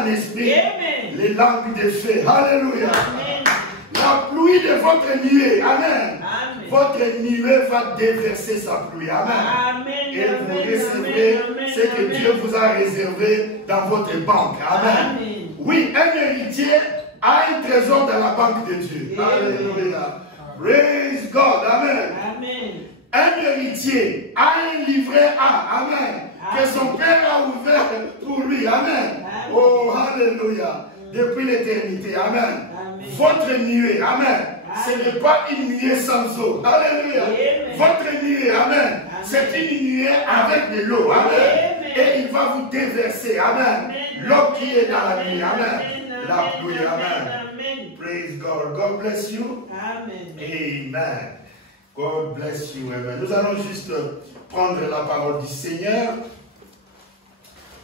en esprit. Amen. Les langues des fées. Alléluia. Amen. La pluie de votre nuée. Amen. Amen. Votre nuée va déverser sa pluie. Amen. Amen. Et vous Amen. recevrez Amen. ce que Amen. Dieu vous a réservé dans votre banque. Amen. Amen. Oui, un héritier a un trésor dans la banque de Dieu. Amen. Alléluia. Praise God. Amen. Amen. Un héritier a un livret A. Amen. Que son père a ouvert pour lui. Amen. Amen. Oh, alléluia. Depuis l'éternité. Amen. Amen. Votre nuée. Amen. Ce n'est pas une nuée sans eau. Alléluia. Amen. Votre nuée. Amen. C'est une nuée avec de l'eau. Amen. Amen. Et il va vous déverser. Amen. L'eau qui est dans la nuit. Amen. La pluie. Amen. Amen. Praise God. God bless you. Amen. Amen. God bless you. Amen. Nous allons juste prendre la parole du Seigneur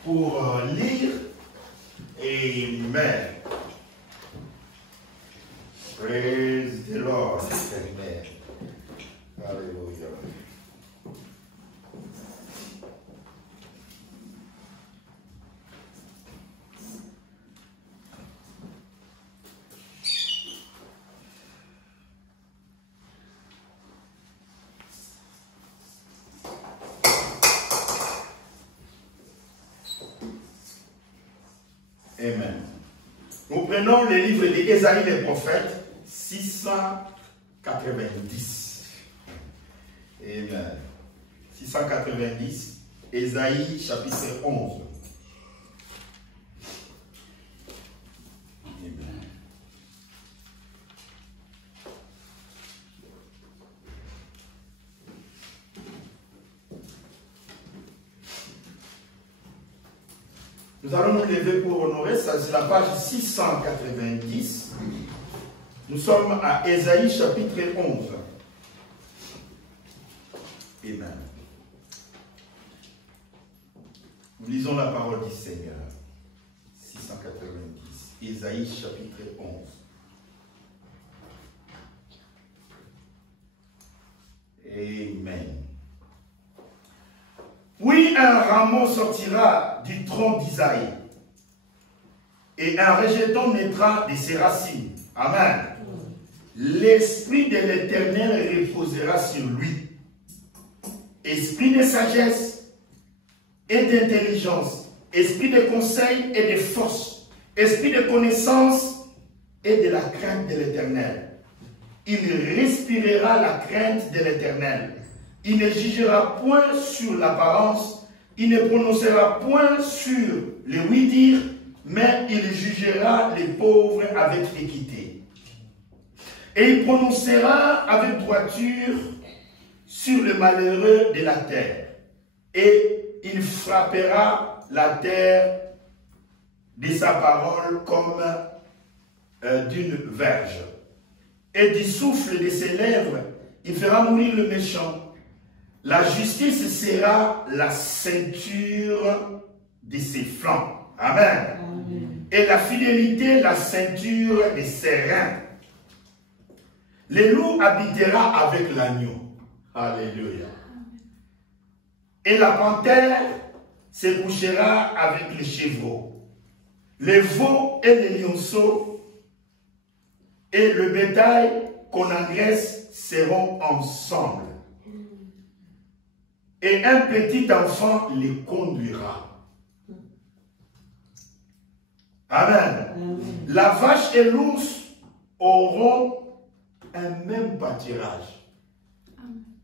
pour lire. Amen. Praise the Lord. Amen. Hallelujah. Amen. Nous prenons le livre d'Ésaïe le prophète, 690. Amen. 690, Ésaïe chapitre 11. Amen. Nous allons nous lever pour honorer, ça c'est la page 690. Nous sommes à Ésaïe chapitre 11. Amen. Nous lisons la parole du Seigneur. 690. Ésaïe chapitre 11. Amen. Oui, un rameau sortira du tronc d'Isaïe, et un rejeton naîtra de ses racines. Amen. L'Esprit de l'Éternel reposera sur lui. Esprit de sagesse et d'intelligence, esprit de conseil et de force, esprit de connaissance et de la crainte de l'Éternel. Il respirera la crainte de l'Éternel. Il ne jugera point sur l'apparence, il ne prononcera point sur le oui-dire, mais il jugera les pauvres avec équité. Et il prononcera avec droiture sur le malheureux de la terre. Et il frappera la terre de sa parole comme d'une verge. Et du souffle de ses lèvres, il fera mourir le méchant. La justice sera la ceinture de ses flancs. Amen. Amen. Et la fidélité, la ceinture de ses reins. Le loup habitera avec l'agneau. Alléluia. Et la panthère se couchera avec les chevreaux. Les veaux et les lionceaux et le bétail qu'on engraisse seront ensemble. Et un petit enfant les conduira. Amen. Amen. La vache et l'ours auront un même pâturage.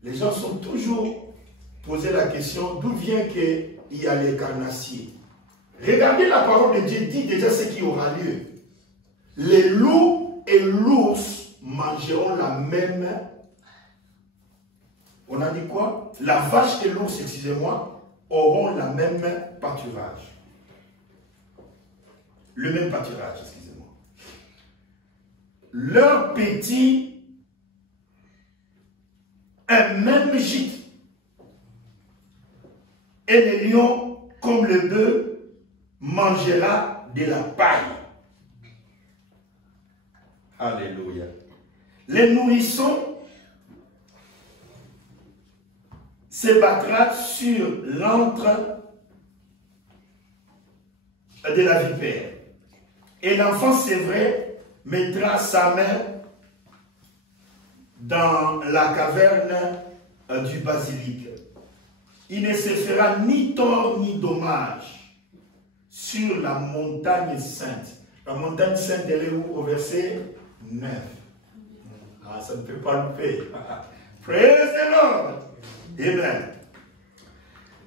Les gens sont toujours posé la question d'où vient qu'il y a les carnassiers. Regardez la parole de Dieu dit déjà ce qui aura lieu. Les loups et l'ours mangeront la même. On a dit quoi? La vache et l'ours, excusez-moi, auront la même pâturage. Le même pâturage, excusez-moi. Leurs petits, un même gîte. Et le lion, comme le bœuf, mangera de la paille. Alléluia. Les nourrissons se battra sur l'antre de la vipère. Et l'enfant, c'est vrai, mettra sa main dans la caverne du basilic. Il ne se fera ni tort ni dommage sur la montagne sainte. La montagne sainte, elle est où? Au verset 9. Ah, ça ne peut pas louper. Praise the Lord. Amen.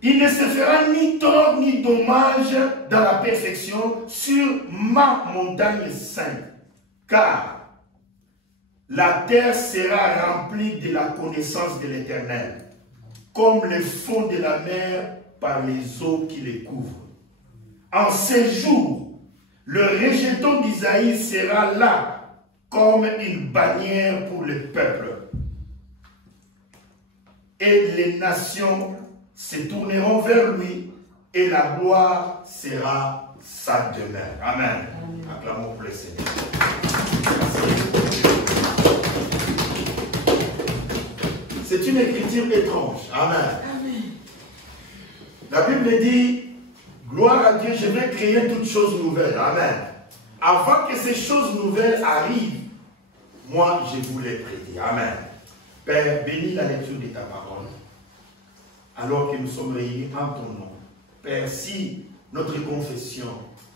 Il ne se fera ni tort ni dommage dans la perfection sur ma montagne sainte, car la terre sera remplie de la connaissance de l'Éternel, comme le fond de la mer par les eaux qui les couvrent. En ces jours, le rejeton d'Isaïe sera là comme une bannière pour le peuple. Et les nations se tourneront vers lui et la gloire sera sa demeure. Amen. Acclamons pour le Seigneur. C'est une écriture étrange. Amen. Amen. La Bible dit, gloire à Dieu, je vais créer toutes choses nouvelles. Amen. Avant que ces choses nouvelles arrivent, moi je vous l'ai prédit. Amen. Père, bénis la lecture de ta parole. Alors que nous sommes réunis en ton nom. Père, si notre confession,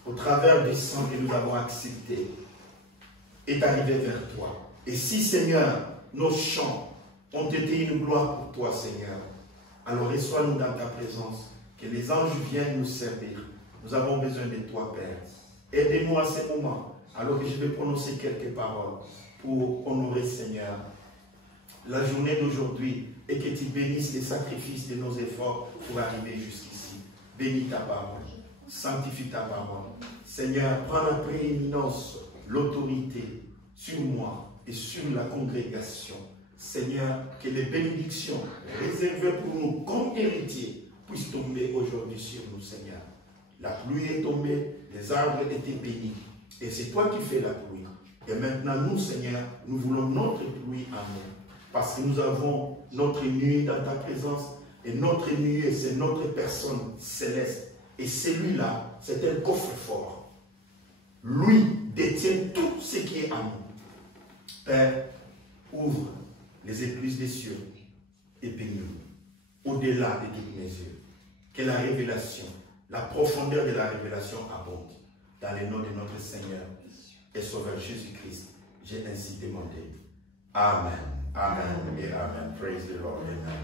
au travers du sang que nous avons accepté, est arrivée vers toi, et si, Seigneur, nos chants ont été une gloire pour toi, Seigneur, alors reçois-nous dans ta présence, que les anges viennent nous servir. Nous avons besoin de toi, Père. Aidez-nous à ce moment, alors que je vais prononcer quelques paroles pour honorer, Seigneur, la journée d'aujourd'hui, et que tu bénisses les sacrifices de nos efforts pour arriver jusqu'ici. Bénis ta parole, sanctifie ta parole. Seigneur, prends la prééminence, l'autorité sur moi et sur la congrégation. Seigneur, que les bénédictions réservées pour nous comme héritiers puissent tomber aujourd'hui sur nous, Seigneur. La pluie est tombée, les arbres étaient bénis. Et c'est toi qui fais la pluie. Et maintenant, nous, Seigneur, nous voulons notre pluie en nous. Parce que nous avons notre nuée dans ta présence. Et notre nuée, c'est notre personne céleste. Et celui-là, c'est un coffre-fort. Lui détient tout ce qui est en nous. Père, ouvre les écluses des cieux et bénis-nous. Au-delà de toutes mes yeux. Que la révélation, la profondeur de la révélation abonde. Dans le nom de notre Seigneur et Sauveur Jésus-Christ, j'ai ainsi demandé. Amen. Amen et amen. Praise the Lord. Amen.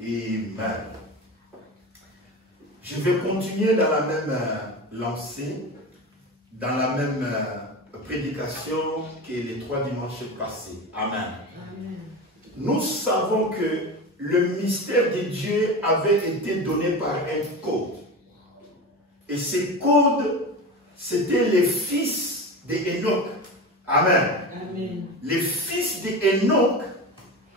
Amen. Je vais continuer dans la même lancée, dans la même prédication que les 3 dimanches passés. Amen. Amen. Nous savons que le mystère de Dieu avait été donné par un code. Et ces codes, c'était les fils d'Enoch. Amen. Amen. Les fils d'Enoch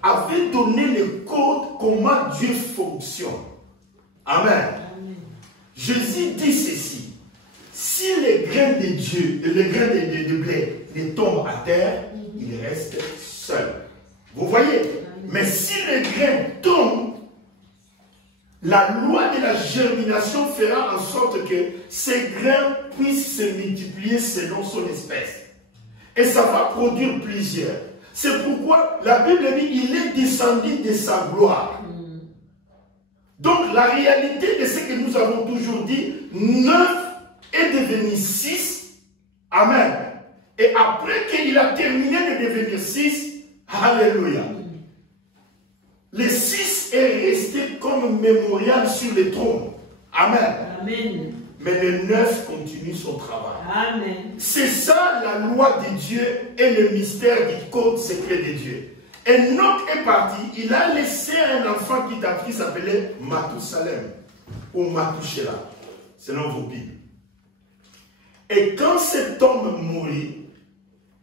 avaient donné le code comment Dieu fonctionne. Amen. Amen. Jésus dit ceci. Si les grains de Dieu, les grains de blé ne tombent à terre, ils restent seuls. Vous voyez? Amen. Mais si les grains tombent, la loi de la germination fera en sorte que ces grains puissent se multiplier selon son espèce. Et ça va produire plusieurs. C'est pourquoi la Bible dit il est descendu de sa gloire. Donc la réalité de ce que nous avons toujours dit, 9 est devenu 6. Amen. Et après qu'il a terminé de devenir 6, alléluia. Le 6 est resté comme mémorial sur le trône. Amen. Amen. Mais le 9 continue son travail. Amen. C'est ça la loi de Dieu et le mystère du code secret de Dieu. Enoch est parti, il a laissé un enfant qui s'appelait Mathusalem ou Mathushela, selon vos Bibles. Et quand cet homme mourit,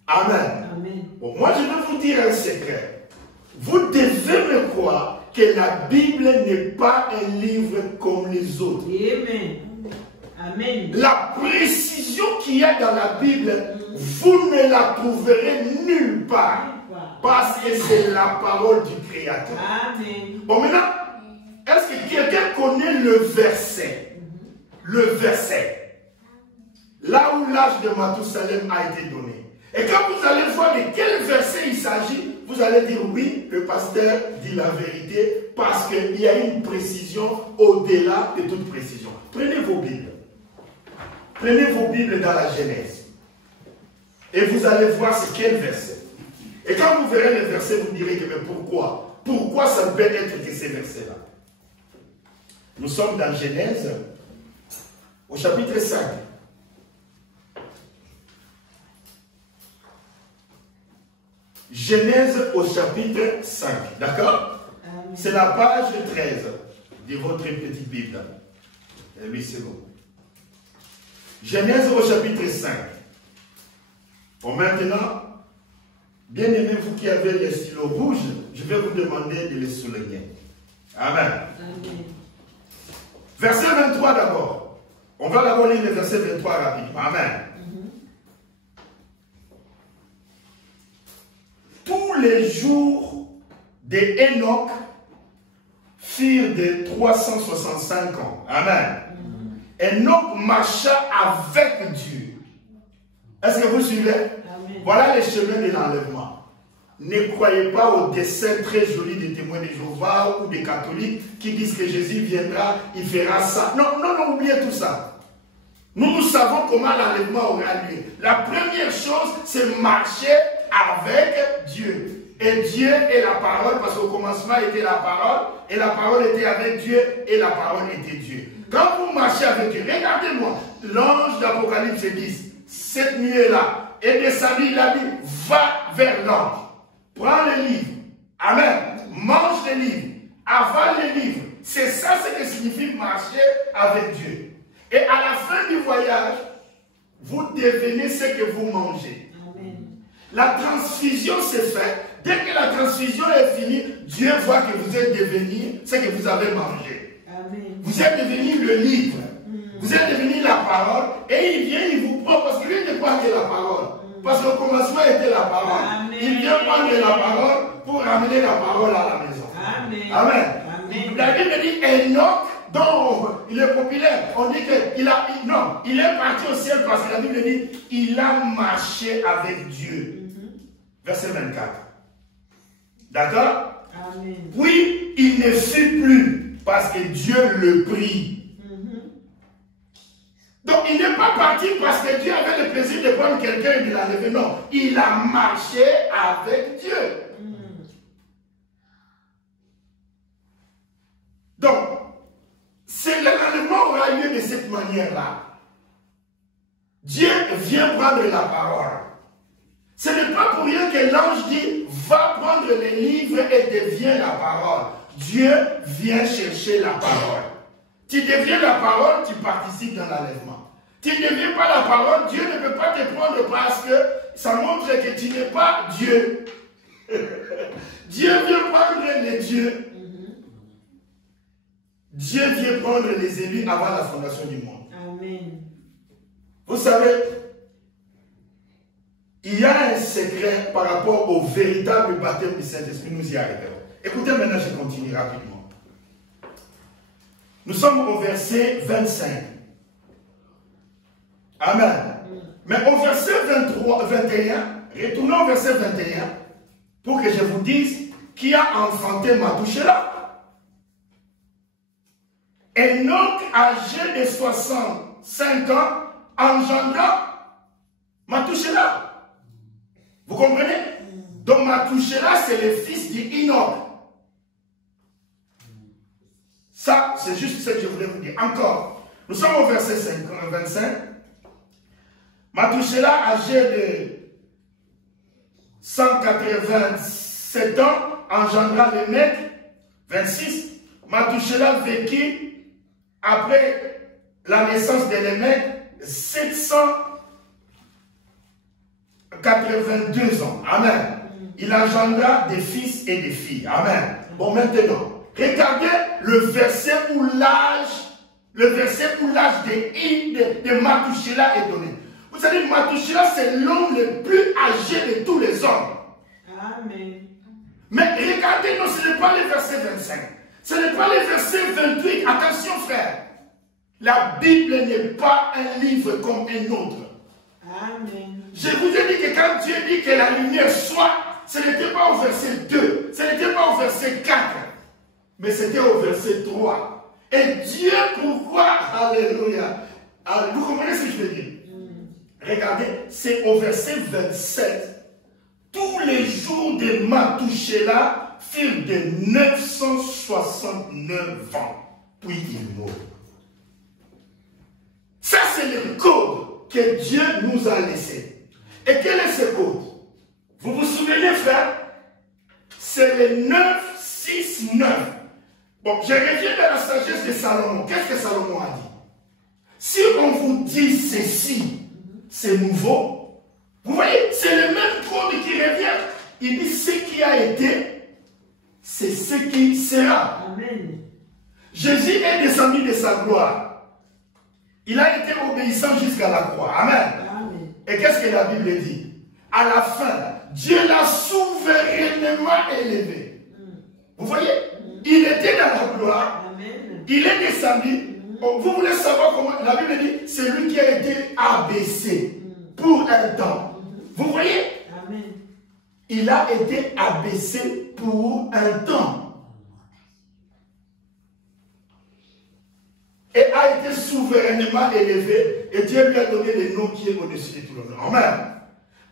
Amen. Amen. Bon, moi je vais vous dire un secret. Vous devez me croire que la Bible n'est pas un livre comme les autres. Amen. Amen. La précision qu'il y a dans la Bible, vous ne la trouverez nulle part. Parce que c'est la parole du Créateur. Amen. Bon, maintenant, est-ce que quelqu'un connaît le verset? Le verset. là où l'âge de Mathusalem a été donné. Et quand vous allez voir de quel verset il s'agit, vous allez dire oui, le pasteur dit la vérité parce qu'il y a une précision au-delà de toute précision. Prenez vos Bibles. Prenez vos Bibles dans la Genèse. Et vous allez voir c'est quel verset. Et quand vous verrez le verset, vous direz que mais pourquoi? Pourquoi ça ne peut être que ces versets-là? Nous sommes dans Genèse, au chapitre 5. Genèse au chapitre 5. D'accord? C'est la page 13 de votre petite Bible. Oui, c'est bon. Genèse au chapitre 5. Bon, maintenant, bien aimé, vous qui avez les stylos rouges, je vais vous demander de les souligner. Amen. Amen. Verset 23 d'abord. On va d'abord lire le verset 23 rapidement. Amen. Tous les jours d'Enoch firent de 365 ans. Amen. Enoch marcha avec Dieu. Est-ce que vous suivez? Amen. Voilà les chemins de l'enlèvement. Ne croyez pas aux dessins très jolis des témoins de Jéhovah ou des catholiques qui disent que Jésus viendra, il fera ça. Non, non, non, oubliez tout ça. Nous savons comment l'enlèvement aura lieu. La première chose, c'est marcher avec Dieu. Et Dieu est la parole, parce qu'au commencement était la parole, et la parole était avec Dieu, et la parole était Dieu. Quand vous marchez avec Dieu, regardez-moi, l'ange d'Apocalypse 10, cette nuit-là, est descendu, il a dit, va vers l'ange. Prends le livre. Amen. Mange le livre. Avale le livre. C'est ça ce que signifie marcher avec Dieu. Et à la fin du voyage, vous devenez ce que vous mangez. Amen. La transfusion s'est faite. Dès que la transfusion est finie, Dieu voit que vous êtes devenu ce que vous avez mangé. Amen. Vous êtes devenu le livre. Vous êtes devenu la parole. Et il vient, il vous prend, parce qu'il vient de prendre la parole. Parce qu'au commencement était la parole. Amen. Il vient prendre la parole pour ramener la parole à la maison. Amen. Amen. Amen. La Bible dit Enoch, dont il est populaire. On dit qu'il il est parti au ciel parce que la Bible dit il a marché avec Dieu. Verset 24. D'accord? Amen. Puis il ne fut plus parce que Dieu le prit. Donc, il n'est pas parti parce que Dieu avait le plaisir de prendre quelqu'un et de l'enlever. Non, il a marché avec Dieu. Donc, l'enlèvement aura lieu de cette manière-là. Dieu vient prendre la parole. Ce n'est pas pour rien que l'ange dit, va prendre les livres et deviens la parole. Dieu vient chercher la parole. Tu deviens la parole, tu participes dans l'enlèvement. Tu ne deviens pas la parole, Dieu ne peut pas te prendre parce que ça montre que tu n'es pas Dieu. Dieu vient prendre les dieux. Dieu vient prendre les élus avant la fondation du monde. Amen. Vous savez, il y a un secret par rapport au véritable baptême du Saint-Esprit. Nous y arriverons. Écoutez, maintenant je continue rapidement. Nous sommes au verset 25. Amen. Mais au verset 21, retournons au verset 21 pour que je vous dise qui a enfanté Mathusalem. Enoch, âgé de 65 ans, engendra Mathusalem. Vous comprenez? Donc Mathusalem, c'est le fils d'Enoch. Ça, c'est juste ce que je voulais vous dire. Encore, nous sommes au verset 25. Mathusalem, âgé de 187 ans, engendra Lémec. 26. Mathusalem vécut, après la naissance de Lémec, 782 ans. Amen. Il engendra des fils et des filles. Amen. Bon, maintenant, regardez le verset où l'âge de Mathusalem est donné. Vous savez, Mathusalem, c'est l'homme le plus âgé de tous les hommes. Amen. Mais regardez, non, ce n'est pas le verset 25. Ce n'est pas le verset 28. Attention, frère. La Bible n'est pas un livre comme un autre. Amen. Je vous ai dit que quand Dieu dit que la lumière soit, ce n'était pas au verset 2, ce n'était pas au verset 4, mais c'était au verset 3. Et Dieu, pourquoi, alléluia, vous comprenez ce que je veux dire? Regardez, c'est au verset 27. Tous les jours de Matouchéla furent de 969 ans, puis il mourut. Ça, c'est le code que Dieu nous a laissé. Et quel est ce code? Vous vous souvenez, frère? C'est le 9, 6, 9. Bon, je reviens dans la sagesse de Salomon. Qu'est-ce que Salomon a dit? Si on vous dit ceci, c'est nouveau. Vous voyez, c'est le même code qui revient. Il dit ce qui a été, c'est ce qui sera. Amen. Jésus est descendu de sa gloire. Il a été obéissant jusqu'à la croix. Amen. Amen. Et qu'est-ce que la Bible dit? À la fin, Dieu l'a souverainement élevé. Vous voyez? Il était dans la gloire. Amen. Il est descendu. Vous voulez savoir comment? La Bible dit, c'est lui qui a été abaissé pour un temps. Vous voyez? Amen. Il a été abaissé pour un temps. Et a été souverainement élevé. Et Dieu lui a donné le nom qui est au-dessus de tout le nom. Amen.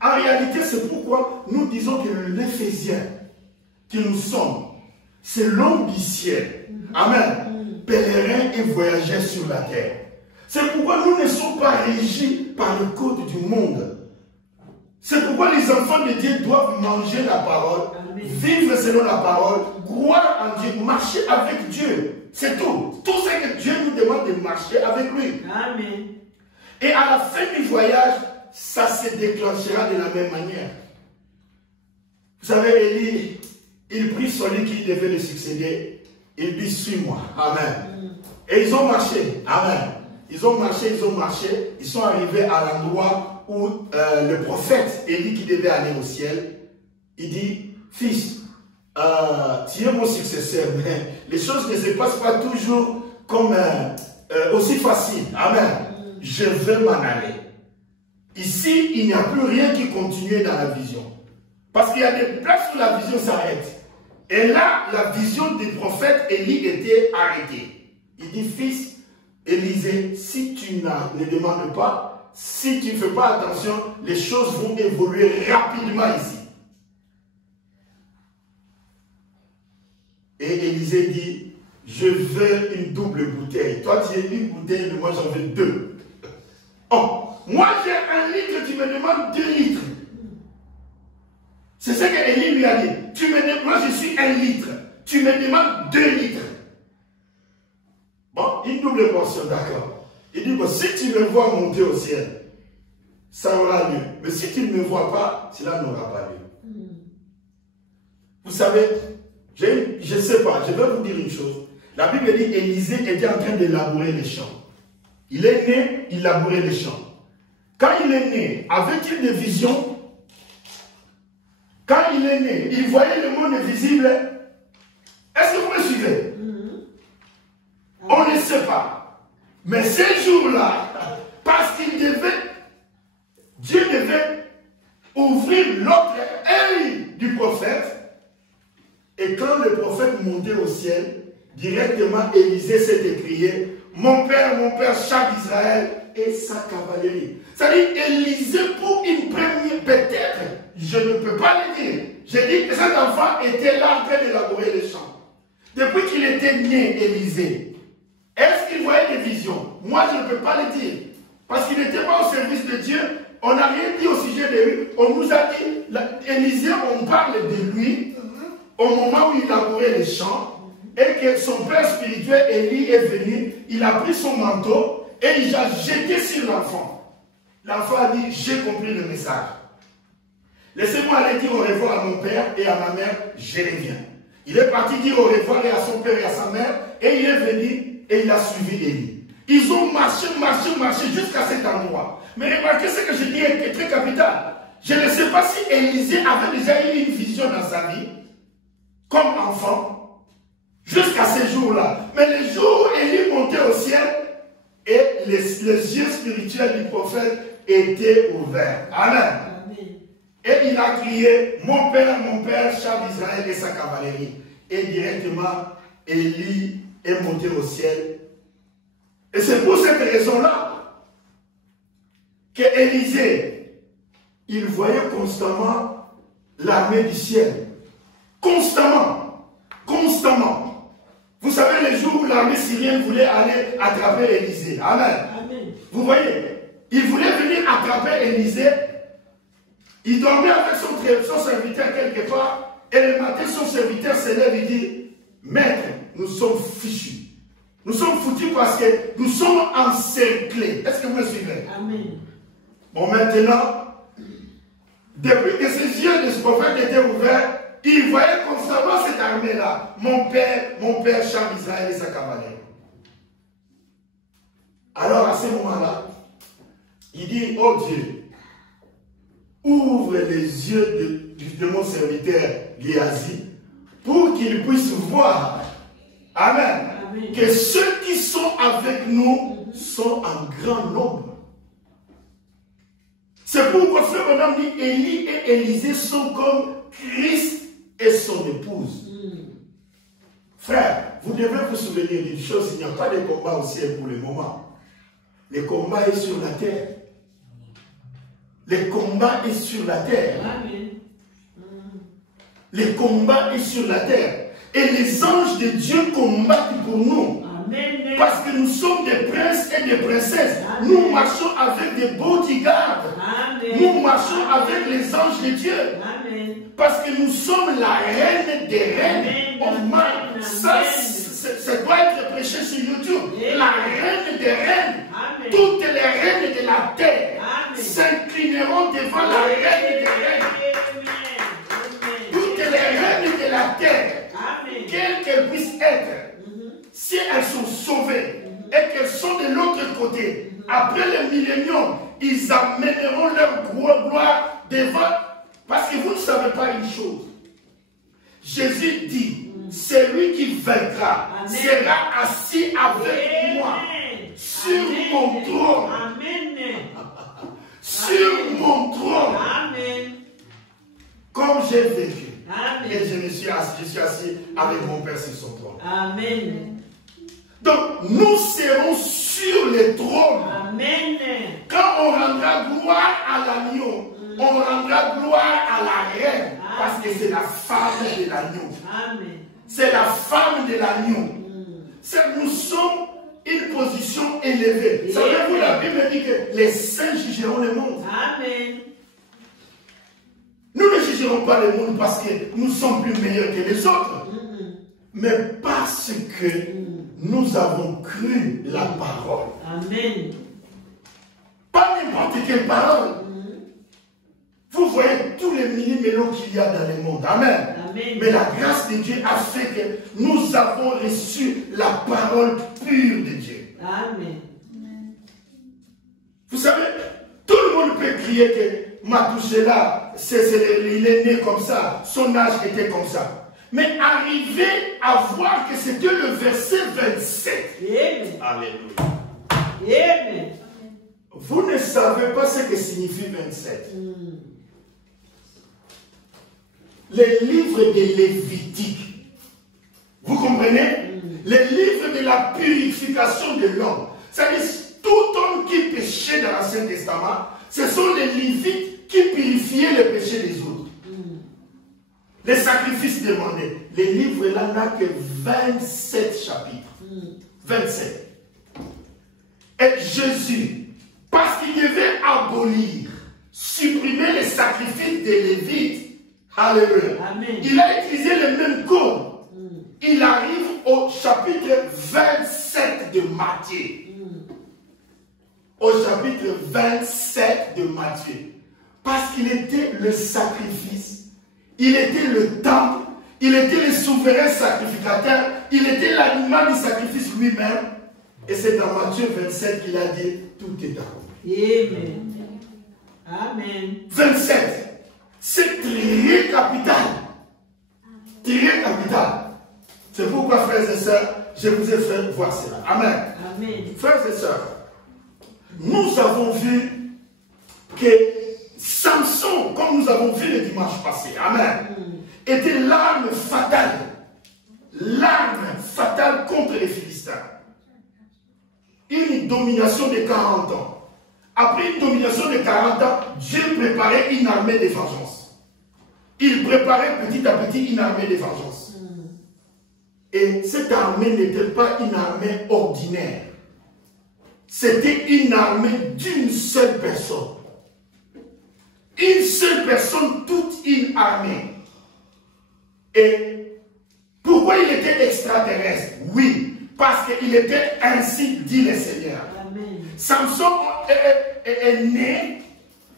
En réalité, c'est pourquoi nous disons que l'Éphésiens que nous sommes, c'est l'homme du ciel. Amen. Pèlerin et voyageur sur la terre. C'est pourquoi nous ne sommes pas régis par le code du monde. C'est pourquoi les enfants de Dieu doivent manger la parole, vivre selon la parole, croire en Dieu, marcher avec Dieu. C'est tout. Tout ce que Dieu nous demande de marcher avec lui. Amen. Et à la fin du voyage, ça se déclenchera de la même manière. Vous savez, Élie, il prit celui qui devait le succéder. Il dit, suis-moi. Amen. Et ils ont marché. Amen. Ils ont marché, ils ont marché. Ils sont arrivés à l'endroit où le prophète Élie qui devait aller au ciel, il dit, fils, tu es mon successeur, mais les choses ne se passent pas toujours comme aussi facile. Amen. Je vais m'en aller. Ici, il n'y a plus rien qui continue dans la vision. Parce qu'il y a des places où la vision s'arrête. Et là, la vision du prophète Élie était arrêtée. Il dit, fils, Élisée, si tu ne demandes pas, si tu ne fais pas attention, les choses vont évoluer rapidement ici. Et Élisée dit, je veux une double bouteille. Toi, tu as une bouteille, mais moi, j'en veux deux. Oh, moi, j'ai 1 litre, tu me demandes 2 litres. C'est ce que Élie lui a dit. Moi, je suis 1 litre. Tu me demandes 2 litres. Bon, une double portion, d'accord. Il dit, bon, si tu me vois monter au ciel, ça aura lieu. Mais si tu ne me vois pas, cela n'aura pas lieu. Vous savez, je ne sais pas, je vais vous dire une chose. La Bible dit Élisée était en train de labourer les champs. Il est né, il labourait les champs. Quand il est né, avait-il des visions? Quand il est né, il voyait le monde invisible. Est-ce que vous me suivez? On ne sait pas. Mais ces jours-là, parce qu'il devait, Dieu devait ouvrir l'autre œil du prophète. Et quand le prophète montait au ciel, directement Élisée s'est écrié, mon père, char d'Israël et sa cavalerie. C'est-à-dire, Élisée, pour une première, peut-être, je ne peux pas le dire. J'ai dit que cet enfant était là en train de labourer les champs. Depuis qu'il était né, Élisée, est-ce qu'il voyait des visions? Moi, je ne peux pas le dire. Parce qu'il n'était pas au service de Dieu. On n'a rien dit au sujet de lui. On nous a dit, Élisée, on parle de lui au moment où il labourait les champs. Et que son père spirituel, Élie, est venu. Il a pris son manteau et il a jeté sur l'enfant. L'enfant a dit, j'ai compris le message. Laissez-moi aller dire au revoir à mon père et à ma mère, je reviens. Il est parti dire au revoir et à son père et à sa mère. Et il est venu et il a suivi Élie. Ils ont marché jusqu'à cet endroit. Mais remarquez ce que je dis est très capital. Je ne sais pas si Élisée avait déjà eu une vision dans sa vie, comme enfant, jusqu'à ces jours-là. Mais le jour où Élie montait au ciel, et les yeux spirituels du prophète étaient ouverts. Amen. Et il a crié, mon père, char d'Israël et sa cavalerie. Et directement, Élie est monté au ciel. Et c'est pour cette raison-là que Élisée, il voyait constamment l'armée du ciel. Constamment. Constamment. Vous savez, les jours où l'armée syrienne voulait aller attraper Élisée. Amen. Amen. Vous voyez, il voulait venir attraper Élisée. Il dormait avec son serviteur quelque part, et le matin, son serviteur se lève et dit, maître, nous sommes fichus. Nous sommes foutus parce que nous sommes encerclés. Est-ce que vous me suivez? Amen. Bon, maintenant, depuis que ses yeux de ce prophète étaient ouverts, il voyait constamment cette armée-là. Mon père, char d'Israël et sa cavalerie. Alors, à ce moment-là, il dit, oh Dieu, ouvre les yeux de mon serviteur Géasi pour qu'il puisse voir, amen, amen, que ceux qui sont avec nous sont en grand nombre. C'est pourquoi ce bonhomme dit, Élie et Élisée sont comme Christ et son épouse. Frère, vous devez vous souvenir d'une chose, il n'y a pas de combat au ciel pour le moment. Le combat est sur la terre. Le combat est sur la terre. Amen. Le combat est sur la terre. Et les anges de Dieu combattent pour nous. Amen. Parce que nous sommes des princes et des princesses. Amen. Nous marchons avec des bodyguards. Amen. Nous marchons avec les anges de Dieu. Amen. Parce que nous sommes la reine des reines. Oh, ça doit être prêché sur YouTube. Amen. La reine des reines. Amen. Toutes les reines de la terre s'inclineront devant la reine des reines. Toutes les reines de la terre, quelles qu'elles puissent être, si elles sont sauvées et qu'elles sont de l'autre côté, après le millénium, ils amèneront leur gloire devant. Parce que vous ne savez pas une chose. Jésus dit, celui qui vaincra sera assis avec moi sur mon trône. Sur mon trône. Amen. Comme j'ai vécu. Amen. Et je suis assis avec mon Père sur son trône. Amen. Donc, nous serons sur les trônes. Amen. Quand on rendra gloire à l'agneau, on rendra gloire à la reine. Amen. Parce que c'est la femme de l'agneau. C'est la femme de l'agneau. Nous sommes une position élevée. Savez-vous, la Bible dit que les saints jugeront le monde. Amen. Nous ne jugerons pas le monde parce que nous sommes plus meilleurs que les autres. Mais parce que nous avons cru la parole. Amen. Pas n'importe quelle parole. Vous voyez tous les millimélos qu'il y a dans le monde. Amen. Amen. Mais la grâce de Dieu a fait que nous avons reçu la parole pure de Dieu. Amen. Vous savez, tout le monde peut crier que Matouchéla, il est né comme ça, son âge était comme ça. Mais arriver à voir que c'était le verset 27. Amen. Alléluia. Amen. Vous ne savez pas ce que signifie 27. Les livres de Lévitique. Vous comprenez? Les livres de la purification de l'homme. C'est-à-dire, tout homme qui péchait dans l'Ancien Testament, ce sont les Lévites qui purifiaient les péchés des autres. Les sacrifices demandés. Les livres là n'ont que 27 chapitres. 27. Et Jésus, parce qu'il devait abolir, supprimer les sacrifices des Lévites, alléluia. Amen. Il a utilisé le même code. Il arrive au chapitre 27 de Matthieu. Au chapitre 27 de Matthieu. Parce qu'il était le sacrifice. Il était le temple. Il était le souverain sacrificateur. Il était l'animal du sacrifice lui-même. Et c'est dans Matthieu 27 qu'il a dit, tout est accompli. Amen. Amen. 27. C'est très capital. Très capital. C'est pourquoi, frères et sœurs, je vous ai fait voir cela. Amen. Amen. Frères et sœurs, Nous avons vu que Samson, comme nous avons vu le dimanche passé, amen, était l'arme fatale. L'arme fatale contre les Philistins. Une domination de 40 ans. Après une domination de 40 ans, Dieu préparait une armée de vengeance. Il préparait petit à petit une armée de vengeance. Et cette armée n'était pas une armée ordinaire. C'était une armée d'une seule personne. Une seule personne, toute une armée. Et pourquoi il était extraterrestre? Oui, parce qu'il était ainsi, dit le Seigneur. Amen. Samson est né,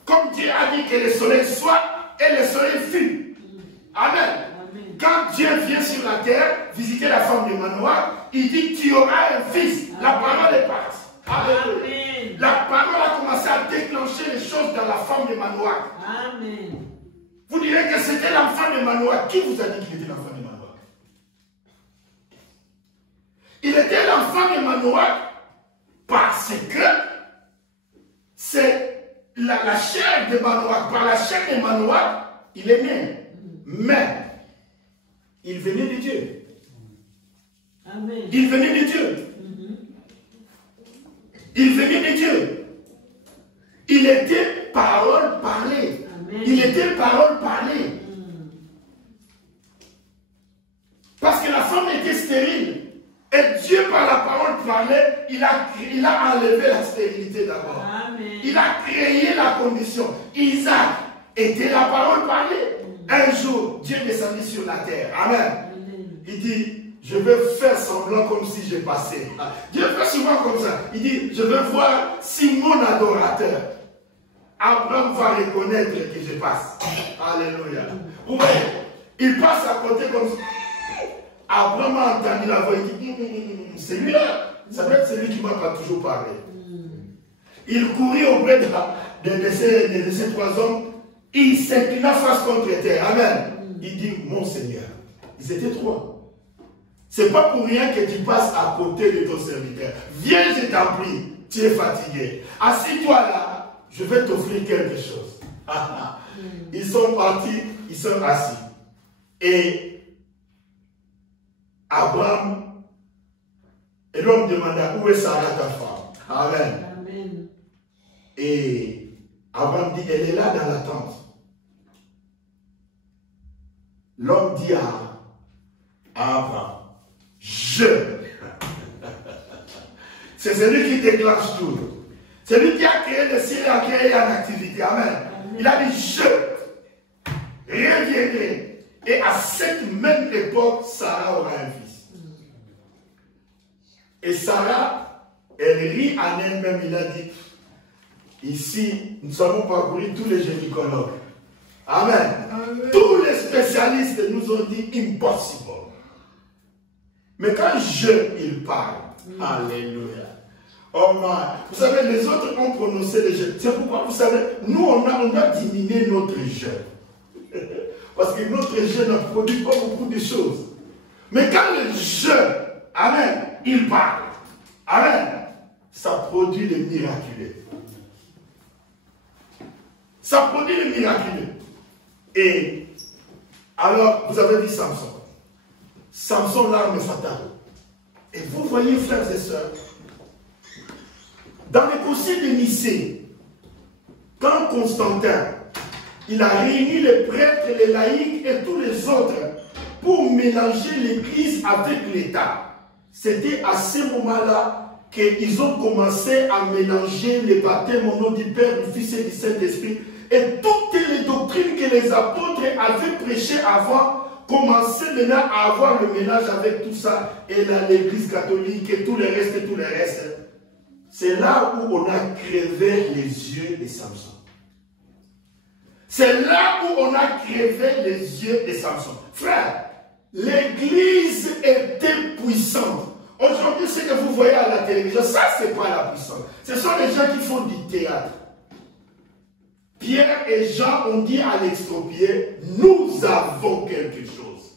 comme Dieu a dit que le soleil soit, et le soleil fut. Amen. Amen. Quand Dieu vient sur la terre, visiter la femme de Manoah, il dit tu auras un fils. Amen. La parole est partie. Amen. La parole a commencé à déclencher les choses dans la femme de Manoah. Amen. Vous direz que c'était l'enfant de Manoah. Qui vous a dit qu'il était l'enfant de Manoah? Il était l'enfant de Manoah parce que c'est la chair de Manoah. Par la chair de Manoah, il est né. Mais il venait de Dieu. Amen. Il venait de Dieu. Il venait de Dieu. Il était parole parlée. Amen. Il était parole parlée. Parce que la femme était stérile. Et Dieu, par la parole parlée, il a enlevé la stérilité d'abord. Il a créé la condition. Isaac était la parole parlée. Un jour, Dieu descendit sur la terre. Amen. Il dit, je vais faire semblant comme si je passais. Dieu fait souvent comme ça. Il dit, je vais voir si mon adorateur, Abraham va reconnaître que je passe. Alléluia. Vous voyez, il passe à côté comme ça. Abraham a entendu la voix. Il dit, c'est lui-là. Ça peut être celui qui m'a pas toujours parlé. Il courut auprès de ces trois hommes. Il s'inclina face contre terre. Amen. Il dit, mon Seigneur. Ils étaient trois. C'est pas pour rien que tu passes à côté de ton serviteur. Viens, je t'en prie. Tu es fatigué. Assis-toi là. Je vais t'offrir quelque chose. Ils sont partis. Ils sont assis. Et Abraham, et l'homme demanda, où est Sarah ta femme? Amen. Amen. Et Abraham dit, elle est là dans la tente. L'homme dit à Abraham, c'est celui qui déclenche tout. C'est lui qui a créé le ciel et a créé en activité. Amen. Amen. Il a dit rien viendrait. Et à cette même époque, Sarah aura un fils. Et Sarah, elle rit en elle-même. Il a dit, ici, nous avons parcouru tous les gynécologues. Amen. Amen. Tous les spécialistes nous ont dit impossible. Mais quand il parle, alléluia. Oh man, vous savez, les autres ont prononcé le je. C'est pourquoi, vous savez, nous, on a diminué notre je. Parce que notre je ne produit pas beaucoup de choses. Mais quand le je, amen, il parle, amen, ça produit le miraculeux. Ça produit le miraculeux. Et alors, vous avez dit Samson. Samson, l'arme fatale. Et vous voyez, frères et sœurs, dans le concile de Nicée, quand Constantin, il a réuni les prêtres, les laïcs et tous les autres pour mélanger l'Église avec l'État. C'était à ce moment-là qu'ils ont commencé à mélanger les baptêmes au nom du Père, du Fils et du Saint-Esprit. Et toutes les doctrines que les apôtres avaient prêchées avant commençaient maintenant à avoir le mélange avec tout ça. Et l'Église catholique et tout le reste et tout le reste. C'est là où on a crevé les yeux de Samson. C'est là où on a crevé les yeux de Samson. Frère, l'Église était puissante. Aujourd'hui, ce que vous voyez à la télévision, ça, c'est pas la puissance. Ce sont les gens qui font du théâtre. Pierre et Jean ont dit à l'extropié, nous avons quelque chose.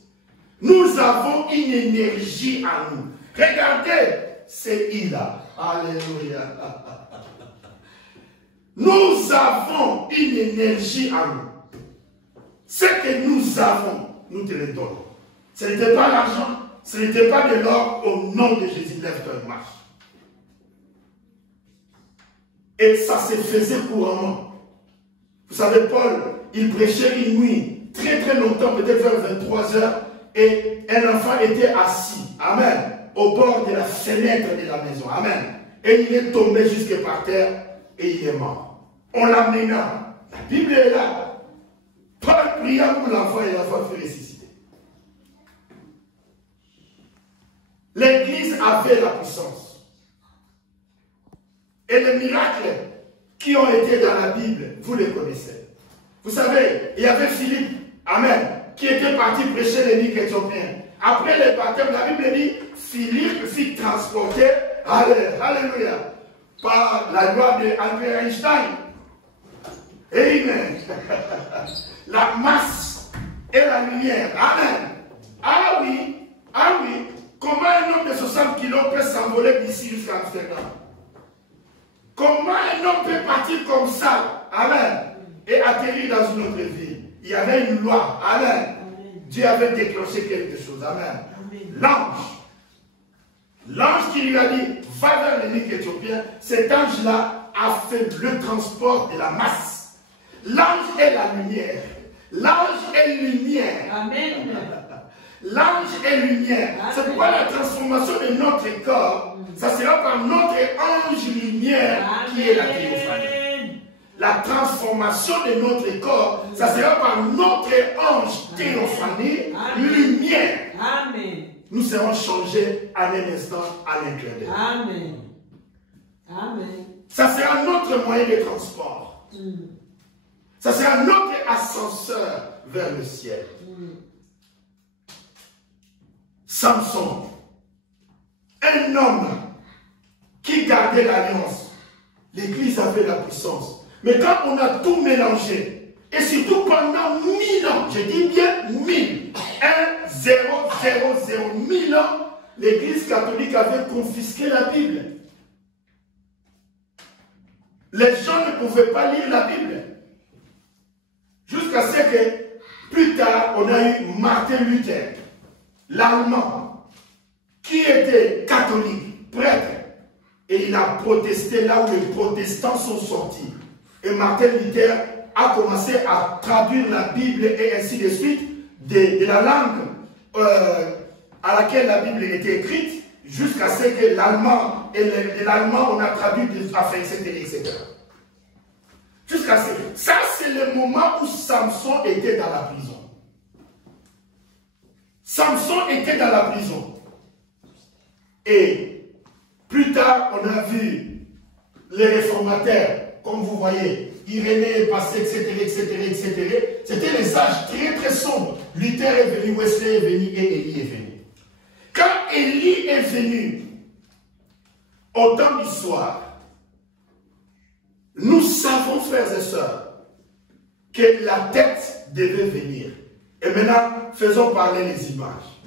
Nous avons une énergie en nous. Regardez, c'est il là. Alléluia. Nous avons une énergie en nous. Ce que nous avons, nous te le donnons. Ce n'était pas l'argent, ce n'était pas de l'or. Au nom de Jésus, lève-toi et marche. Et ça se faisait couramment. Vous savez, Paul, il prêchait une nuit, très longtemps, peut-être vers 23 heures, et un enfant était assis, amen, au bord de la fenêtre de la maison, amen. Et il est tombé jusque par terre, et il est mort. On l'amena. La Bible est là. Paul pria pour l'enfant, et l'enfant fut ressuscité. L'église avait la puissance. Et les miracles qui ont été dans la Bible, vous les connaissez. Vous savez, il y avait Philippe, amen, qui était parti prêcher l'évêque éthiopien. Après le baptême, la Bible dit, Philippe fut transporté, alléluia, par la loi de Albert Einstein. Amen. La masse et la lumière. Amen. Ah oui. Comment un homme de 60 kilos peut s'envoler d'ici jusqu'à Amsterdam? Comment un homme peut partir comme ça? Amen. Et atterrir dans une autre ville? Il y avait une loi. Amen. Dieu avait déclenché quelque chose. Amen. L'ange qui lui a dit, va vers l'évêque éthiopien, cet ange-là a fait le transport de la masse. L'ange est la lumière. L'ange est lumière. Amen. L'ange est lumière. C'est pourquoi la transformation de notre corps, ça sera par notre ange lumière. Amen. Qui est la théophanie. La transformation de notre corps, ça sera par notre ange théophanie, lumière. Amen. Nous serons changés en un instant, en un clin d'œil. Amen. Amen. Ça sera notre moyen de transport. Ça sera notre ascenseur vers le ciel. Samson, un homme qui gardait l'alliance. L'église avait la puissance. Mais quand on a tout mélangé, et surtout pendant 1000 ans, je dis bien 1000, 1, 0, 0, 0, 1000 ans, l'église catholique avait confisqué la Bible. Les gens ne pouvaient pas lire la Bible. Jusqu'à ce que, plus tard, on a eu Martin Luther, l'Allemand, qui était catholique, prêtre, et il a protesté là où les protestants sont sortis. Et Martin Luther a commencé à traduire la Bible et ainsi de suite, de la langue à laquelle la Bible était écrite, jusqu'à ce que l'allemand, et de l'allemand, on a traduit, etc. Jusqu'à ce que... Ça, c'est le moment où Samson était dans la prison. Samson était dans la prison. Et plus tard, on a vu les réformateurs, comme vous voyez, Irénée est passé, etc. C'était les âges très sombres. Luther est venu, Wesley est venu et Élie est venu. Quand Élie est venu, au temps du soir, nous savons, frères et sœurs, que la tête devait venir. Et maintenant, faisons parler les images.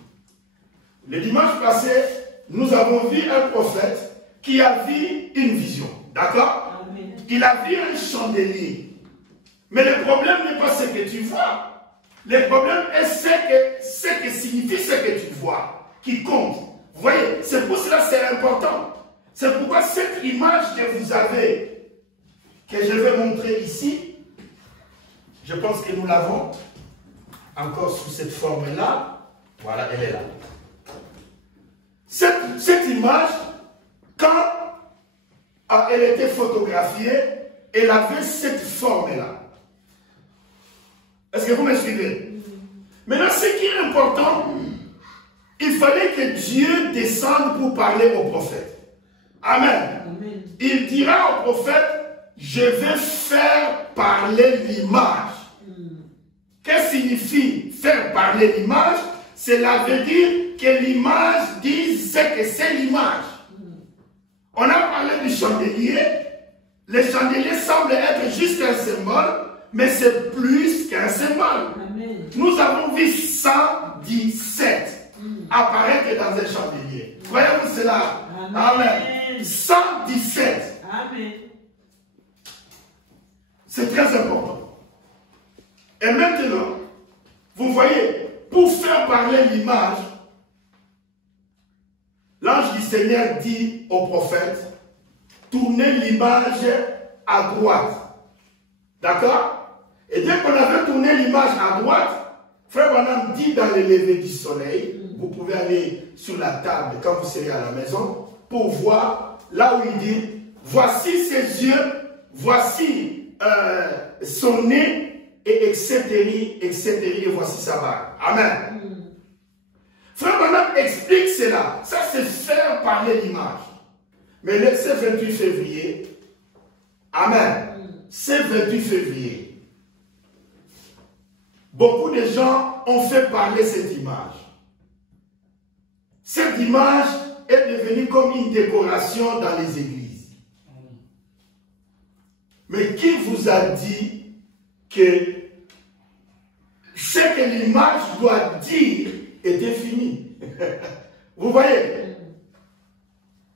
Le dimanche passé, nous avons vu un prophète qui a vu une vision. D'accord? Il a vu un chandelier. Mais le problème n'est pas ce que tu vois. Le problème est ce que signifie ce que tu vois, qui compte. Vous voyez, c'est pour cela que c'est important. C'est pourquoi cette image que vous avez, que je vais montrer ici, je pense que nous l'avons encore sous cette forme-là. Voilà, elle est là. Cette image, quand elle était photographiée, elle avait cette forme-là. Est-ce que vous me suivez? Maintenant, ce qui est important, il fallait que Dieu descende pour parler au prophète. Amen. Amen. Il dira au prophète, je vais faire parler l'image. Qu'est-ce que signifie faire parler l'image? Cela veut dire que l'image dit ce que c'est l'image. On a parlé du chandelier. Le chandelier semble être juste un symbole, mais c'est plus qu'un symbole. Amen. Nous avons vu 117 apparaître dans un chandelier. Voyez-vous cela? Amen. Amen. 117. Amen. C'est très important. Et maintenant, vous voyez, pour faire parler l'image, l'ange du Seigneur dit au prophète, tournez l'image à droite. D'accord? Et dès qu'on avait tourné l'image à droite, Frère Branham dit dans le lever du soleil, vous pouvez aller sur la table quand vous serez à la maison, pour voir là où il dit, voici ses yeux, voici son nez, et etc., et voici sa barbe. Amen. Frère Branham explique cela. Ça, c'est faire parler l'image. Mais le 28 février, amen, c'est 28 février, beaucoup de gens ont fait parler cette image. Cette image est devenue comme une décoration dans les églises. Mais qui vous a dit que ce que l'image doit dire était fini? Vous voyez?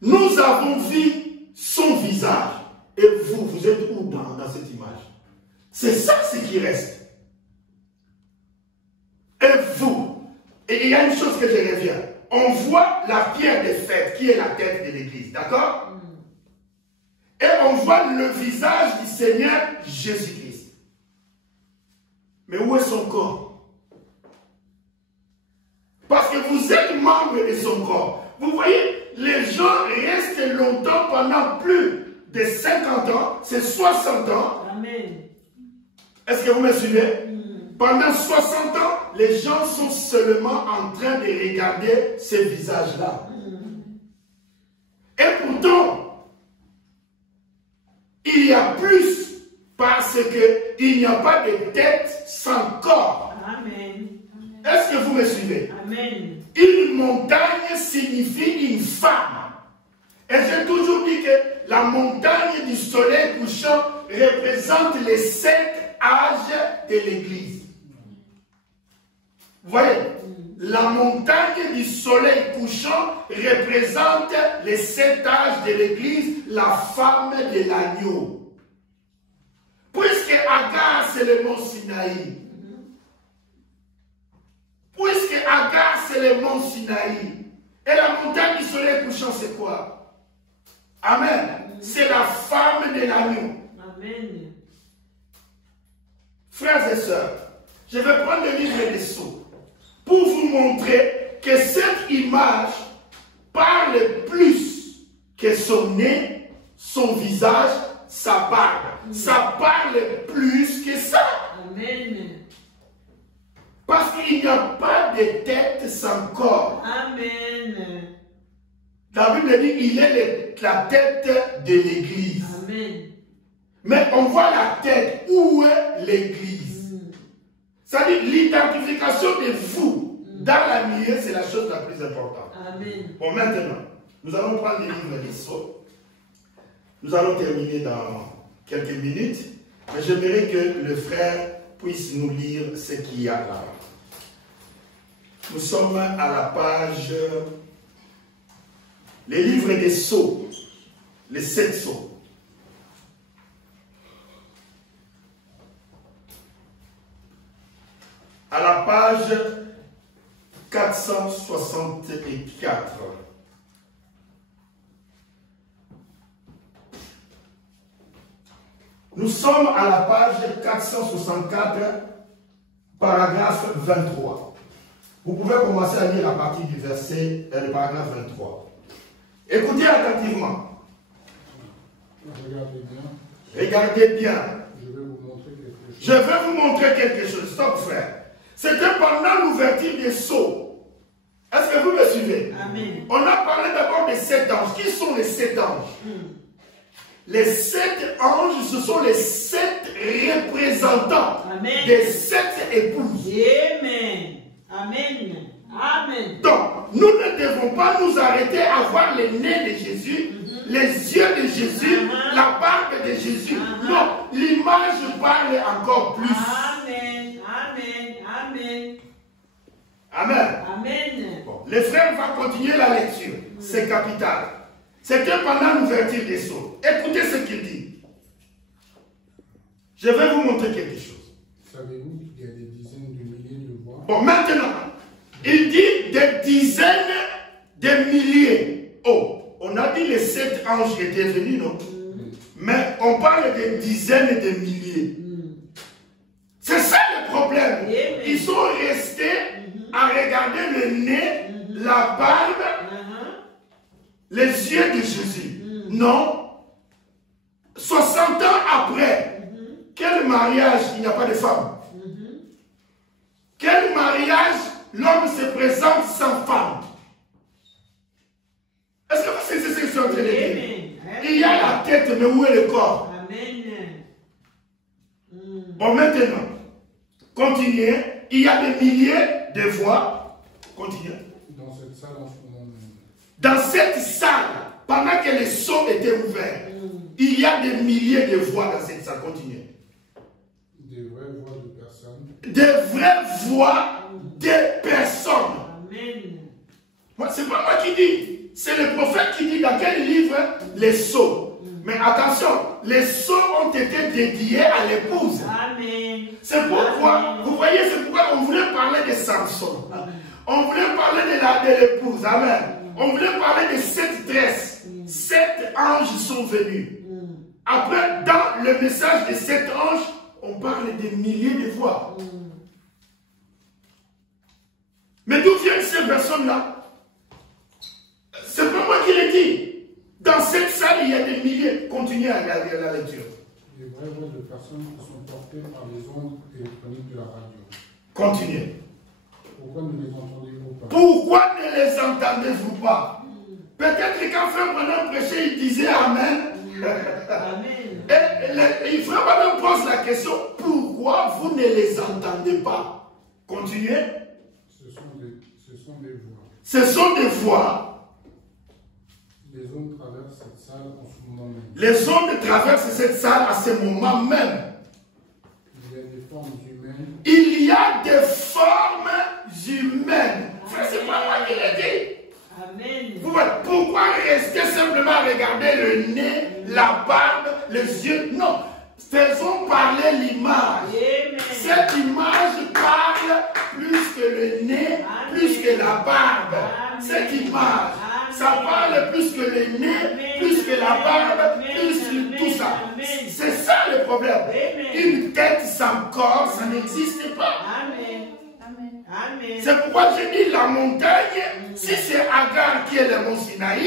Nous avons vu son visage. Et vous, vous êtes où dans cette image? C'est ça ce qui reste. Et vous, et il y a une chose que je reviens. On voit la pierre des fêtes qui est la tête de l'église, d'accord? Et on voit le visage du Seigneur Jésus-Christ. Mais où est son corps? Parce que vous êtes membre de son corps. Vous voyez, les gens restent longtemps pendant plus de 50 ans, c'est 60 ans. Amen. Est-ce que vous me suivez? Pendant 60 ans, les gens sont seulement en train de regarder ces visages-là. Et pourtant, il y a plus parce qu'il n'y a pas de tête sans corps. Amen. Est-ce que vous me suivez? Amen. Une montagne signifie une femme. Et j'ai toujours dit que la montagne du soleil couchant représente les 7 âges de l'Église. Vous voyez, la montagne du soleil couchant représente les 7 âges de l'Église, la femme de l'agneau. Puisque Agar, c'est le mont Sinaï. Puisque Agar, c'est le mont Sinaï. Et la montagne du soleil couchant, c'est quoi? Amen. C'est la femme de l'agneau. Amen. Frères et sœurs, je vais prendre le livre des Sceaux pour vous montrer que cette image parle plus que son nez, son visage, sa barbe. Ça parle plus que ça. Amen. Parce qu'il n'y a pas de tête sans corps. Amen. La Bible dit qu'il est la tête de l'Église. Amen. Mais on voit la tête. Où est l'Église? C'est-à-dire l'identification de vous dans la milieu, c'est la chose la plus importante. Amen. Bon, maintenant, nous allons prendre les livres des Sceaux. Nous allons terminer dans quelques minutes. Mais j'aimerais que le frère puisse nous lire ce qu'il y a là. Nous sommes à la page, les livres des Sceaux, les 7 Sceaux. À la page 464. Nous sommes à la page 464, paragraphe 23. Vous pouvez commencer à lire à partir du verset, le paragraphe 23. Écoutez attentivement. Regardez bien. Regardez bien. Je vais vous montrer quelque chose. Je vais vous montrer quelque chose. Stop, frère. C'était pendant l'ouverture des sceaux. Est-ce que vous me suivez? Amen. On a parlé d'abord des 7 anges. Qui sont les 7 anges? Les 7 anges, ce sont les 7 représentants. Amen. Des 7 épouses. Amen. Amen. Amen. Donc, nous ne devons pas nous arrêter à voir les nez de Jésus, les yeux de Jésus, la barbe de Jésus. Non, l'image parle encore plus. Amen. Amen. Amen. Amen. Amen. Bon, les frères vont continuer la lecture. C'est capital. C'était pendant l'ouverture des sceaux. Écoutez ce qu'il dit. Je vais vous montrer quelque chose. Savez-vous qu'il y a des dizaines de milliers de voix? Bon, maintenant, il dit des dizaines de milliers. Oh, on a dit les 7 anges qui étaient venus, non? Mais on parle de dizaines et de milliers. C'est ça le problème. Ils sont restés à regarder le nez, la barbe, les yeux de Jésus. Non. 60 ans après, quel mariage il n'y a pas de femme? Quel mariage l'homme se présente sans femme? Est-ce que vous savez ce que je suis en train de dire? Il y a la tête, mais où est le corps? Bon, maintenant, continuez. Il y a des milliers de voix. Continuez. Dans cette salle en ce moment même. Dans cette salle, pendant que les sceaux étaient ouverts, il y a des milliers de voix dans cette salle. Continuez. Des vraies voix de personnes. Des vraies voix de personnes. C'est pas moi qui dis. C'est le prophète qui dit dans quel livre? Les sceaux. Mais attention, les sceaux ont été dédiés à l'épouse. C'est pourquoi, vous voyez, c'est pourquoi on voulait parler de Samson. On voulait parler de l'épouse. Amen. On voulait parler de 7 tresses. 7 anges sont venus. Après, dans le message de 7 anges, on parle des milliers de voix. Mais d'où viennent ces personnes-là? C'est pas moi qui l'ai dit. Dans cette salle, il y a des milliers. Continuez à regarder la lecture. Des vraies voix de personnes qui sont portées par les ondes électroniques de la radio. Continuez. Pourquoi ne les entendez-vous pas? Pourquoi ne les entendez-vous pas? Peut-être que quand Frère Branham prêchait, il disait Amen. Et Frère Branham pose la question, pourquoi vous ne les entendez pas? Continuez. Ce sont des voix. Ce sont des voix. Les ondes traversent cette salle en ce moment même. Les ondes traversent cette salle à ce moment même. Il y a des formes humaines. Il y a des formes humaines. Frère, c'est pas moi qui l'ai dit. Vous voyez, pourquoi rester simplement à regarder le nez, la barbe, les yeux? Non. Faisons parler l'image. Cette image parle plus que le nez, plus que la barbe. Cette image, ça parle plus que le nez, plus que la barbe, plus que tout ça. C'est ça le problème. Une tête sans corps, ça n'existe pas. C'est pourquoi je dis la montagne, si c'est Agar qui est le mont Sinaï,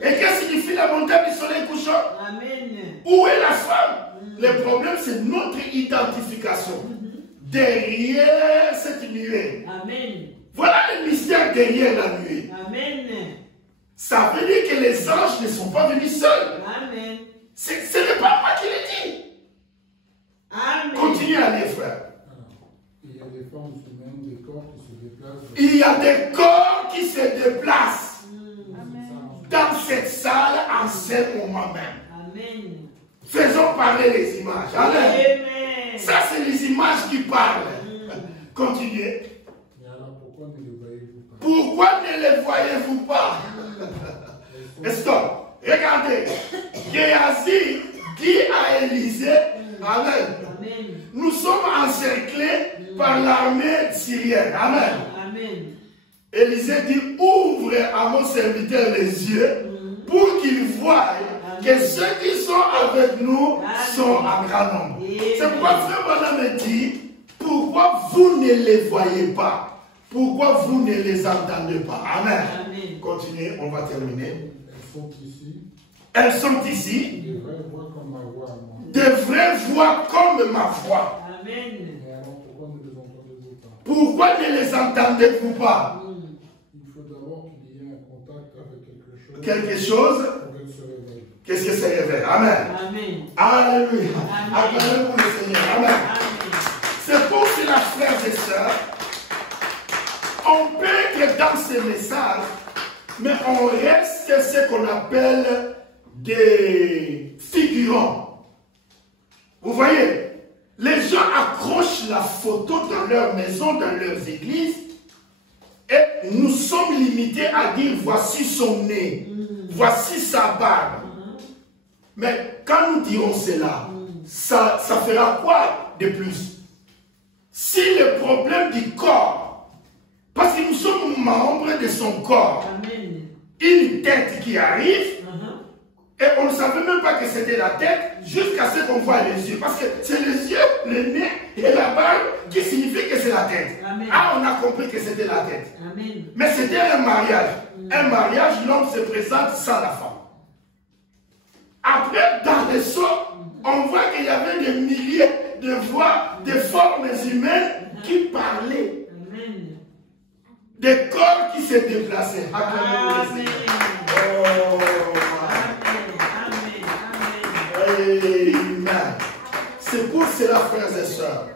et qu'est-ce que signifie la montagne du soleil couchant? Où est la femme? Le problème, c'est notre identification derrière cette nuée. Voilà le mystère derrière la nuée. Ça veut dire que les anges ne sont pas venus seuls. Ce n'est pas moi qui l'ai dit. Continuez à lire, frère. Il y a des formes humaines, des corps qui se déplacent. Il y a des corps qui se déplacent dans cette salle en ce moment même. Faisons parler les images. Amen. Ça, c'est les images qui parlent. Continuez. Mais alors, pourquoi ne les voyez-vous pas? Pourquoi ne les voyez-vous pas? Stop. Regardez. Géasi dit à Élisée, Amen. Nous sommes encerclés par l'armée syrienne. Amen. Élisée dit, ouvre à mon serviteur les yeux pour qu'il voie que ceux qui sont avec nous sont en grand nombre. C'est pourquoi Frère Branham dit, pourquoi vous ne les voyez pas? Pourquoi vous ne les entendez pas? Amen. Continuez, on va terminer. Elles sont ici. Elles sont ici. Des vraies voix comme ma voix à moi. Des vraies voix comme ma voix. Mais alors, pourquoi ne les entendez-vous pas? Pourquoi ne les entendez-vous pas? Il faut d'abord qu'il y ait un contact avec quelque chose. Quelque chose. Pour qu'elle se réveille. Qu'est-ce que c'est révèle? Amen. Alléluia. Acclamez-vous le Seigneur. Amen. C'est pour cela, frères et sœurs, on peut être dans ces messages, mais on reste ce qu'on appelle des figurants. Vous voyez, les gens accrochent la photo dans leur maison, dans leurs églises, et nous sommes limités à dire voici son nez, voici sa barbe. Mais quand nous dirons cela, ça fera quoi de plus? Si le problème du corps, parce que nous sommes membres de son corps, Amen. une tête qui arrive, et on ne savait même pas que c'était la tête, jusqu'à ce qu'on voit les yeux. Parce que c'est les yeux, le nez et la barbe qui signifient que c'est la tête. Amen. Ah, on a compris que c'était la tête. Amen. Mais c'était un mariage. Un mariage, l'homme se présente sans la femme. Après, dans les sceaux, on voit qu'il y avait des milliers de voix, de formes humaines qui parlaient. Amen. Des corps qui se déplaçaient. Amen. Oh. Amen. C'est pour cela, frères et sœurs,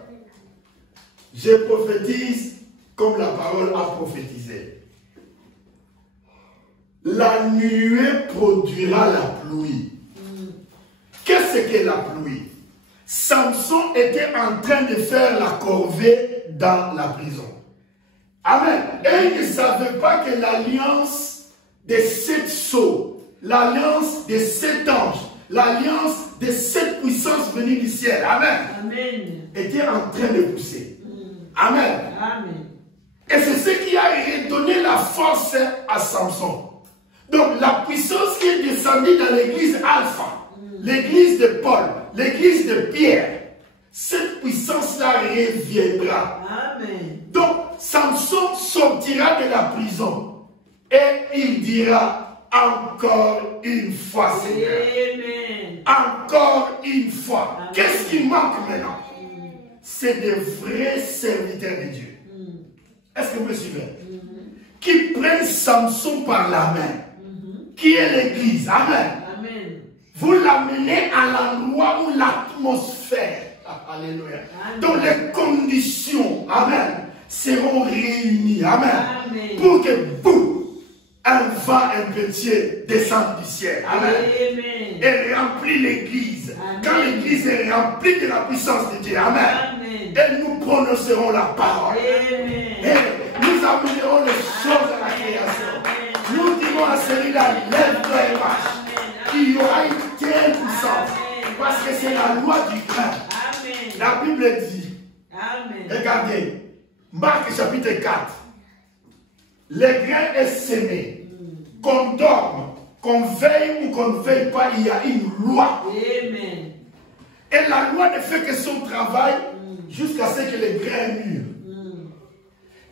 je prophétise comme la parole a prophétisé. La nuée produira la pluie. Qu'est-ce que la pluie? Samson était en train de faire la corvée dans la prison. Amen. Et il ne savait pas que l'alliance des 7 sceaux, l'alliance des 7 anges, l'alliance des 7 puissances venues du ciel, amen, Amen. était en train de pousser. Amen. Amen. Et c'est ce qui a redonné la force à Samson. Donc la puissance qui est descendue dans l'église Alpha, l'église de Paul, l'église de Pierre, cette puissance-là reviendra. Amen. Donc Samson sortira de la prison et il dira encore une fois, Seigneur. Amen. Encore une fois. Amen. Qu'est-ce qui manque maintenant? C'est des vrais serviteurs de Dieu. Est-ce que vous me suivez? Qui prennent Samson par la main, qui est l'église. Amen. Amen. Vous l'amenez à l'endroit où l'atmosphère, alléluia, donc les conditions, amen, seront réunies. Amen. Amen. Pour que boum, un vent impétueux descende du ciel. Amen. Amen. Et remplit l'église. Amen. Quand l'église est remplie de la puissance de Dieu. Amen. Amen. Et nous prononcerons la parole. Amen. Et nous amènerons les choses à la création. Nous dirons à celui-là, lève-toi et marche. Il y aura une telle puissance. Parce que c'est la loi du grain. Amen. La Bible dit, Amen. regardez, Marc chapitre 4. Le grain est semé. Qu'on dorme, qu'on veille ou qu'on ne veille pas, il y a une loi. Amen. Et la loi ne fait que son travail jusqu'à ce que le grain mûre.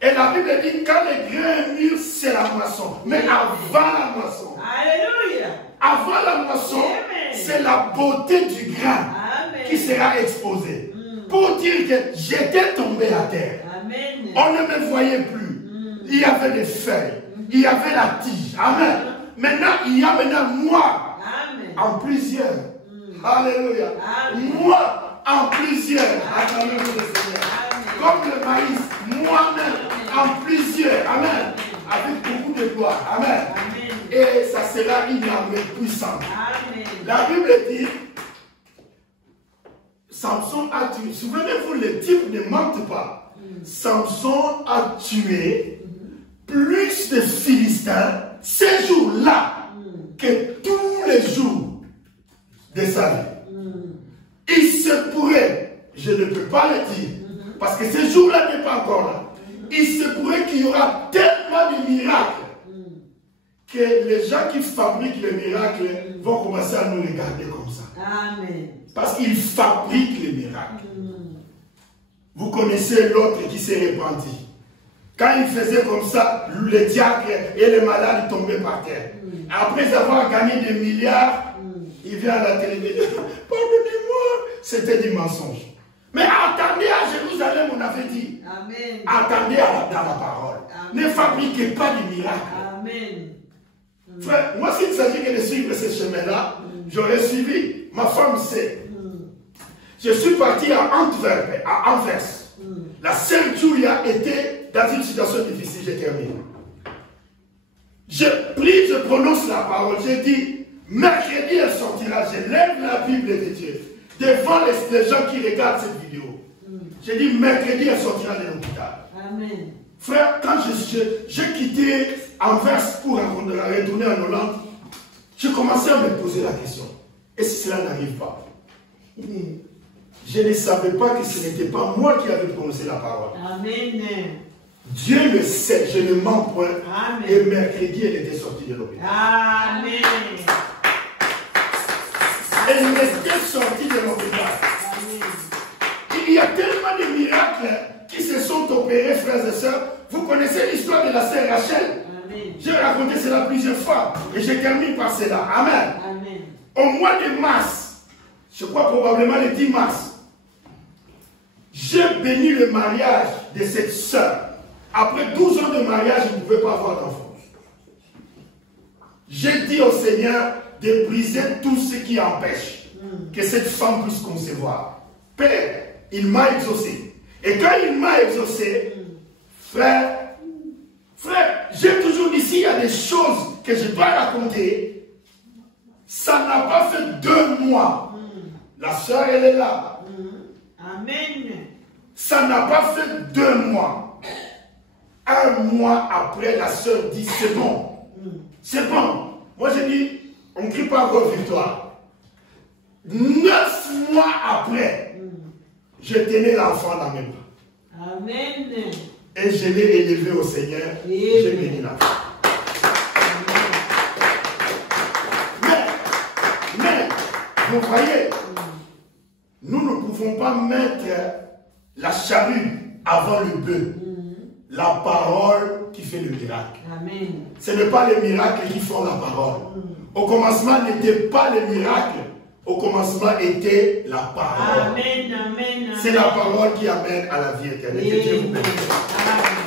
Et la Bible dit quand le grain mûre, c'est la moisson. Mais avant la moisson, Alléluia. avant la moisson, c'est la beauté du grain Amen. qui sera exposée. Pour dire que j'étais tombé à terre. Amen. On ne me voyait plus. Il y avait des feuilles. Il y avait la tige. Amen. Maintenant, il y a maintenant moi Amen. en plusieurs. Alléluia. Amen. Moi en plusieurs. Acclamez-le, Seigneur. Comme le maïs, moi-même en plusieurs. Amen. Avec beaucoup de gloire. Amen. Amen. Et ça sera une armée puissante. Amen. La Bible dit, Samson a tué. Souvenez-vous, le type ne mente pas. Samson a tué plus de Philistins ces jours-là que tous les jours de sa vie. Il se pourrait, je ne peux pas le dire, parce que ce jour-là n'est pas encore là. Il se pourrait qu'il y aura tellement de miracles que les gens qui fabriquent les miracles vont commencer à nous regarder comme ça. Amen. Parce qu'ils fabriquent les miracles. Vous connaissez l'autre qui s'est répandu. Quand il faisait comme ça, le diacre et les malades tombaient par terre. Après avoir gagné des milliards, il vient à la télévision. Pardonnez-moi, c'était du mensonge. Mais attendez à Jérusalem, on avait dit. Amen. Attendez dans la parole. Amen. Ne fabriquez pas de miracles. Amen. Frère, moi, s'il s'agit que de suivre ce chemin-là, j'aurais suivi. Ma femme sait. Je suis parti à Antwerp, à Anvers. La sœur Julia était dans une situation difficile, je termine. Je prie, je prononce la parole, je dis, mercredi elle sortira, je lève la Bible de Dieu devant les gens qui regardent cette vidéo. Je dis, mercredi elle sortira de l'hôpital. Amen. Frère, quand j'ai quitté Anvers pour retourner en Hollande, je commençais à me poser la question, et si cela n'arrive pas? Je ne savais pas que ce n'était pas moi qui avais prononcé la parole. Amen. Dieu le sait, je ne mens point. Amen. Et mercredi, elle était sortie de l'hôpital. Amen. Elle était sortie de l'hôpital. Il y a tellement de miracles qui se sont opérés, frères et sœurs. Vous connaissez l'histoire de la sœur Rachel. Amen. J'ai raconté cela plusieurs fois. Et je termine par cela. Amen. Amen. Au mois de mars, je crois probablement le 10 mars, j'ai béni le mariage de cette sœur. Après 12 ans de mariage, je ne pouvais pas avoir d'enfant. J'ai dit au Seigneur de briser tout ce qui empêche que cette femme puisse concevoir. Père, il m'a exaucé. Et quand il m'a exaucé, frère, j'ai toujours dit, s'il y a des choses que je dois raconter, ça n'a pas fait 2 mois. La sœur, elle est là. Amen. Ça n'a pas fait 2 mois. 1 mois après, la sœur dit, c'est bon. C'est bon. Moi, j'ai dit, on ne crie pas encore victoire. 9 mois après, je tenais l'enfant dans mes bras. Amen. Et je l'ai élevé au Seigneur. J'ai béni l'enfant. Mais, vous voyez, nous ne pouvons pas mettre la charrue avant le bœuf. La parole qui fait le miracle. Amen. Ce n'est pas les miracles qui font la parole. Au commencement n'était pas les miracles. Au commencement était la parole. Amen. Amen. C'est la parole qui amène à la vie éternelle. Que Dieu vous bénisse. Amen.